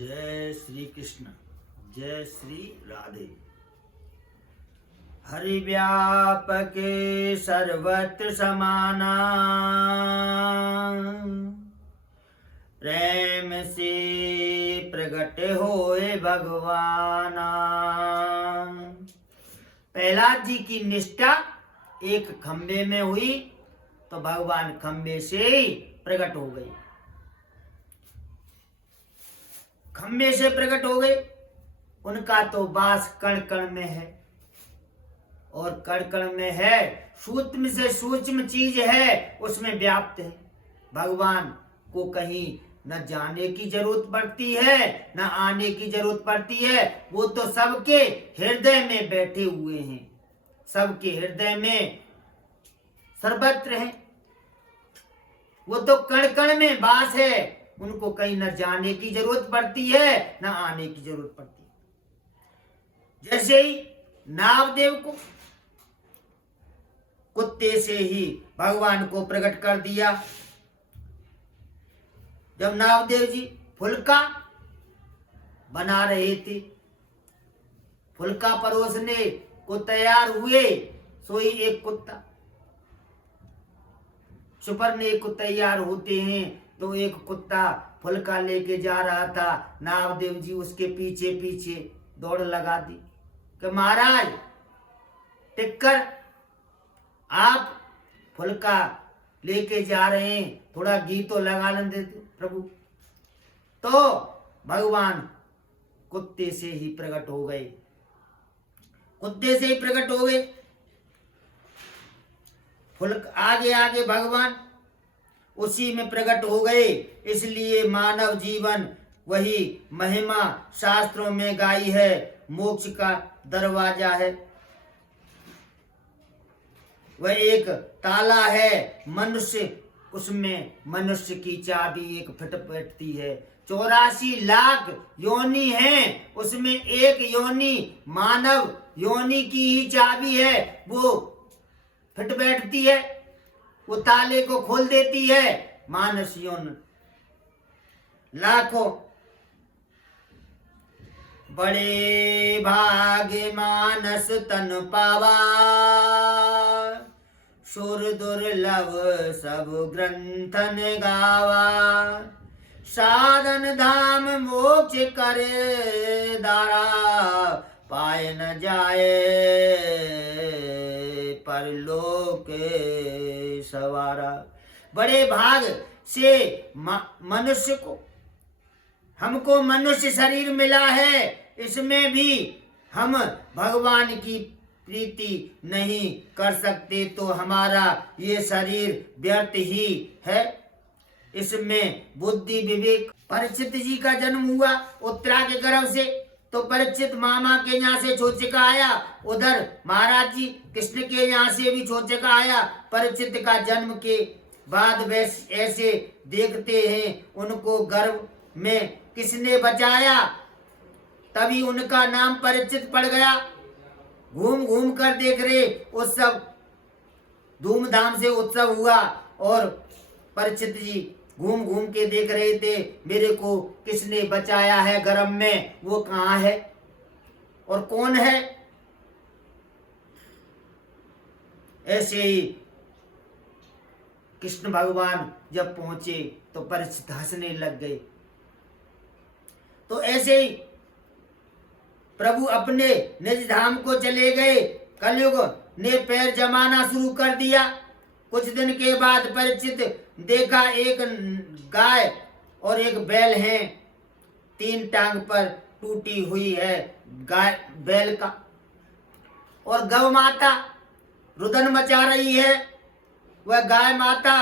जय श्री कृष्ण, जय श्री राधे। हरि व्यापके सर्वत्र समाना, प्रेम से प्रगट होए भगवाना। प्रहलाद जी की निष्ठा एक खंबे में हुई तो भगवान खंबे से ही प्रकट हो गए। खंबे से प्रकट हो गए। उनका तो वास कण कण में है और कण कण में है, सूक्ष्म से सूक्ष्म चीज है, उसमें व्याप्त है। भगवान को कहीं न जाने की जरूरत पड़ती है न आने की जरूरत पड़ती है। वो तो सबके हृदय में बैठे हुए हैं, सबके हृदय में सर्वत्र हैं। वो तो कण कण में वास है। उनको कहीं न जाने की जरूरत पड़ती है न आने की जरूरत पड़ती है। जैसे ही नामदेव को कुत्ते से ही भगवान को प्रकट कर दिया। जब नामदेव जी फुलका बना रहे थे, फुलका परोसने को तैयार हुए, सोई एक कुत्ता सुपरने को तैयार होते हैं तो एक कुत्ता फुलका लेके जा रहा था। नामदेव जी उसके पीछे पीछे दौड़ लगा दी कि महाराज टिक्कर, आप फुलका लेके जा रहे हैं, थोड़ा घी तो लगा लें देते प्रभु। तो भगवान कुत्ते से ही प्रकट हो गए, कुत्ते से ही प्रकट हो गए। आगे आगे भगवान उसी में प्रकट हो गए। इसलिए मानव जीवन वही महिमा शास्त्रों में गाई है, मोक्ष का दरवाजा है। वह एक ताला है, मनुष्य उसमें मनुष्य की चाबी एक फिट बैठती है। 84 लाख योनि हैं, उसमें एक योनि मानव योनि की ही चाबी है, वो फिट बैठती है, वो ताले को खोल देती है। मानस योन लाखों बड़े भाग्य मानस तन पावा, सुर दुर्लभ सब ग्रंथन गावा। साधन धाम मोक्ष करे दारा, पाए न जाए परलोक सवारा। बड़े भाग से मनुष्य को, हमको मनुष्य शरीर मिला है, इसमें भी हम भगवान की प्रीति नहीं कर सकते तो हमारा ये शरीर व्यर्थ ही है। इसमें बुद्धि विवेक। परीक्षित जी का जन्म हुआ उत्तरा के गर्भ से, तो परीक्षित मामा के यहाँ से छोचका आया, उधर महाराज जी कृष्ण के यहाँ से भी छोचका आया। परीक्षित का जन्म के बाद ऐसे देखते हैं उनको गर्भ में किसने बचाया, तभी उनका नाम परीक्षित पड़ गया। घूम घूम कर देख रहे, उत्सव धूमधाम से उत्सव हुआ और परीक्षित जी घूम घूम के देख रहे थे, मेरे को किसने बचाया है गर्भ में, वो कहाँ है और कौन है। ऐसे ही कृष्ण भगवान जब पहुंचे तो परीक्षित हंसने लग गए। तो ऐसे ही प्रभु अपने निज धाम को चले गए। कलयुग ने पैर जमाना शुरू कर दिया। कुछ दिन के बाद परीक्षित देखा एक गाय और एक बैल है, 3 टांग पर टूटी हुई है गाय बैल का, और गौ माता रुदन मचा रही है। वह गाय माता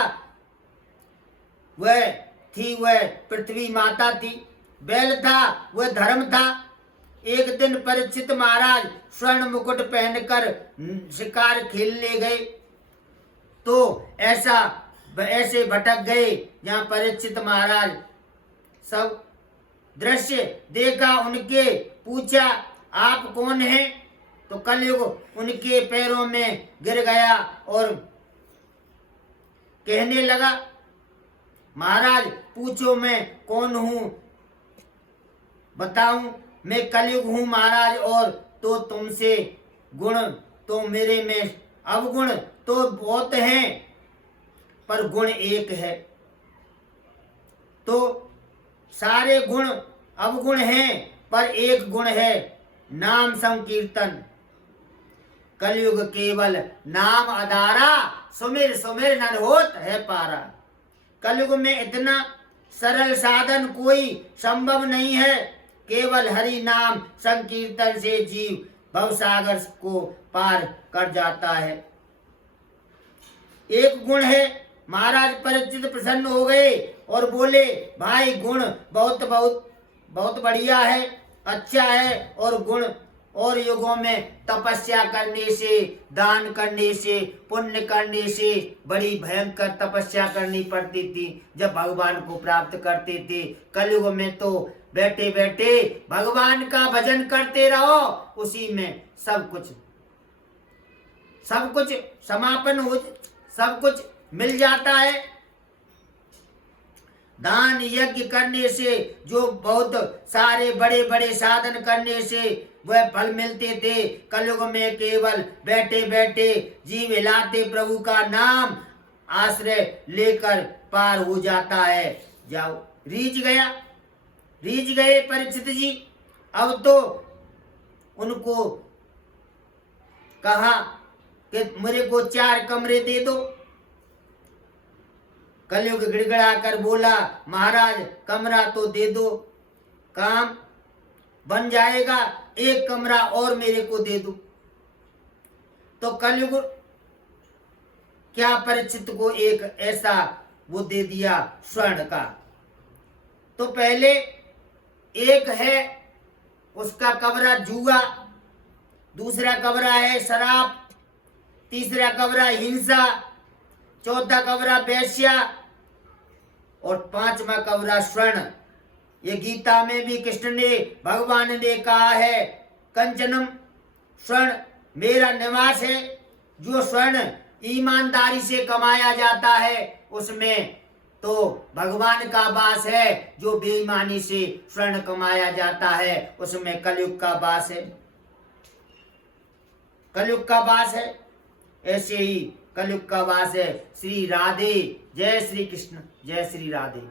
वह थी, वह पृथ्वी माता थी। बैल था वह धर्म था। एक दिन परीक्षित महाराज स्वर्ण मुकुट पहनकर शिकार खेलने गए तो ऐसे भटक गए जहाँ परीक्षित महाराज सब दृश्य देखा। उनके पूछा आप कौन हैं, तो कलयुग उनके पैरों में गिर गया और कहने लगा महाराज पूछो मैं कौन हूँ। बताऊं, मैं कलयुग हूं महाराज, और तो तुमसे गुण तो मेरे में अवगुण तो बहुत हैं, पर गुण एक है। तो सारे गुण अवगुण हैं, पर एक गुण है, नाम संकीर्तन। कलयुग केवल नाम आधारा, सुमिर सुमिर नर होत है पारा। कलयुग में इतना सरल साधन कोई संभव नहीं है। केवल हरि नाम संकीर्तन से जीव भवसागर को पार कर जाता है। एक गुण है, महाराज परीक्षित प्रसन्न हो गए और बोले, भाई गुण बहुत बहुत बहुत बढ़िया है, अच्छा है, और गुण और युगों में तपस्या करने से, दान करने से, पुण्य करने से बड़ी भयंकर तपस्या करनी पड़ती थी जब भगवान को प्राप्त करते थे। कलयुग में तो बैठे बैठे भगवान का भजन करते रहो, उसी में सब कुछ समापन हो, सब कुछ मिल जाता है। दान यज्ञ करने से, जो बहुत सारे बड़े बड़े साधन करने से वह फल मिलते थे, कलयुग में केवल बैठे बैठे जीव हिलाते प्रभु का नाम आश्रय लेकर पार हो जाता है। जाओ, रीझ गए परीक्षित जी। अब तो उनको कहा कि मेरे को 4 कमरे दे दो। कलयुग गिड़गिड़ा कर बोला, महाराज कमरा तो दे दो, काम बन जाएगा, 1 कमरा और मेरे को दे दो। तो कलयुग क्या परीक्षित को एक ऐसा वो दे दिया स्वर्ण का। तो पहले एक है उसका कमरा जुआ, दूसरा कमरा है शराब, तीसरा कमरा हिंसा, चौथा कमरा वेश्या, और 5वां कमरा स्वर्ण। ये गीता में भी कृष्ण ने, भगवान ने कहा है, कंचनम स्वर्ण मेरा निवास है। जो स्वर्ण ईमानदारी से कमाया जाता है उसमें तो भगवान का वास है, जो बेईमानी से स्वर्ण कमाया जाता है उसमें कलयुग का वास है, कलयुग का वास है। ऐसे ही कलयुग का वास है। श्री राधे, जय श्री कृष्ण, जय श्री राधे।